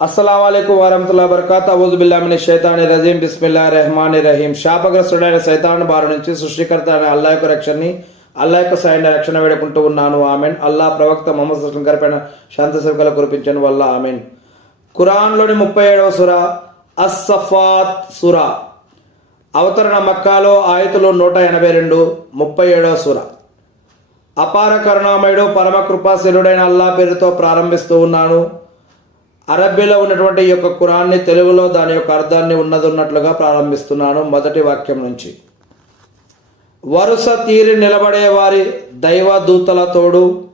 అస్సలం అయికు వరహతుల్లా బర్కాత్ అవుజుబిల్లామిని శైతాని రజీం బిస్మిల్లా రెహమాన్ రహీం శాపగ్రస్తుడైన సైతాన్ బారి నుంచి సృష్టికర్త అనే అల్లా యొక్క రక్షణని అల్లా యొక్క సాయండి రక్షణ వేడుకుంటూ ఉన్నాను ఆమెన్ అల్లా ప్రవక్త మొహమ్మద్ సుస్లం గారిపైన శాంత సరుకలు కురిపించను వల్ల ఆమెన్ ఖురాన్లోని ముప్పై ఏడవ సుర అస్సఫాత్ సుర అవతరణ మక్కాలో ఆయతులు నూట ఎనభై రెండు ముప్పై ఏడవ సుర అపార కరుణామయుడు పరమ కృపాశీలుడైన అల్లా పేరుతో ప్రారంభిస్తూ ఉన్నాను అరబ్బీలో ఉన్నటువంటి ఈ యొక్క కురాన్ని తెలుగులో దాని యొక్క అర్థాన్ని ఉన్నదన్నట్లుగా ప్రారంభిస్తున్నాను మొదటి వాక్యం నుంచి. వరుస తీరి నిలబడే వారి దైవ దూతల తోడు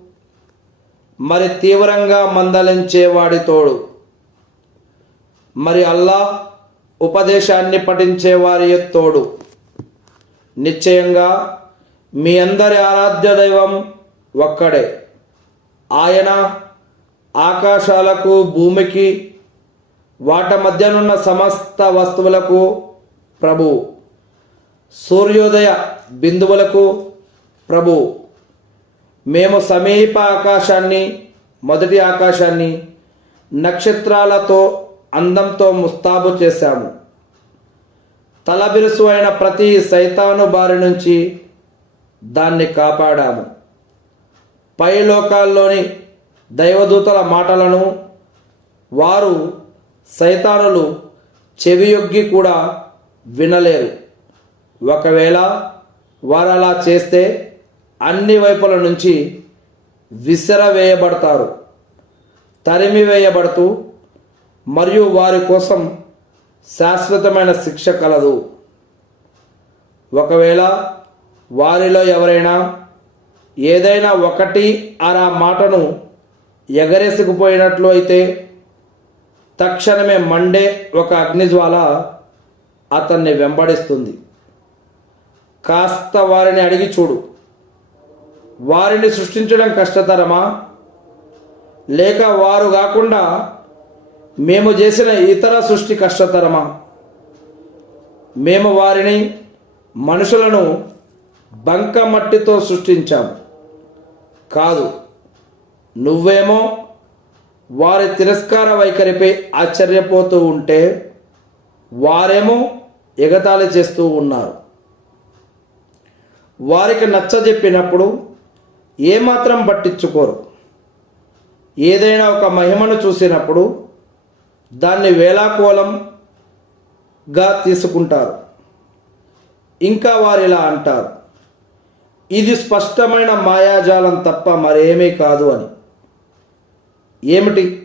మరి తీవ్రంగా మందలించేవాడి తోడు మరి అల్లా ఉపదేశాన్ని పఠించే వారి తోడు. నిశ్చయంగా మీ అందరి ఆరాధ్య దైవం ఒక్కడే. ఆయన ఆకాశాలకు భూమికి వాటి మధ్యనున్న సమస్త వస్తువులకు ప్రభు. సూర్యోదయ బిందువులకు ప్రభు. మేము సమీప ఆకాశాన్ని మొదటి ఆకాశాన్ని నక్షత్రాలతో అందంతో ముస్తాబు చేశాము. తలబిరుసు అయిన ప్రతి సైతాను బారి నుంచి దాన్ని కాపాడాము. పై లోకాల్లోని దైవదూతల మాటలను వారు సైతానులు చెవియొగ్గి కూడా వినలేరు. ఒకవేళ వారు అలా చేస్తే అన్ని వైపుల నుంచి విసిరవేయబడతారు తరిమి వేయబడుతూ మరియు వారి కోసం శాశ్వతమైన శిక్ష కలదు. ఒకవేళ వారిలో ఎవరైనా ఏదైనా ఒకటి అర మాటను ఎగరేసుకుపోయినట్లు అయితే తక్షణమే మండే ఒక అగ్నిజ్వాల అతన్ని వెంబడిస్తుంది. కాస్త వారిని అడిగి చూడు. వారిని సృష్టించడం కష్టతరమా? లేక వారు కాకుండా మేము చేసిన ఇతర సృష్టి కష్టతరమా? మేము వారిని మనుషులను బంక మట్టితో సృష్టించాం. కాదు నువ్వేమో వారి తిరస్కార వైఖరిపై ఆశ్చర్యపోతూ ఉంటే వారేమో ఎగతాళి చేస్తూ ఉన్నారు. వారికి నచ్చజెప్పినప్పుడు ఏమాత్రం పట్టించుకోరు. ఏదైనా ఒక మహిమను చూసినప్పుడు దాన్ని వేలాకోలంగా తీసుకుంటారు. ఇంకా వారు ఇలా అంటారు. ఇది స్పష్టమైన మాయాజాలం తప్ప మరేమీ కాదు అని. ఏమిటి?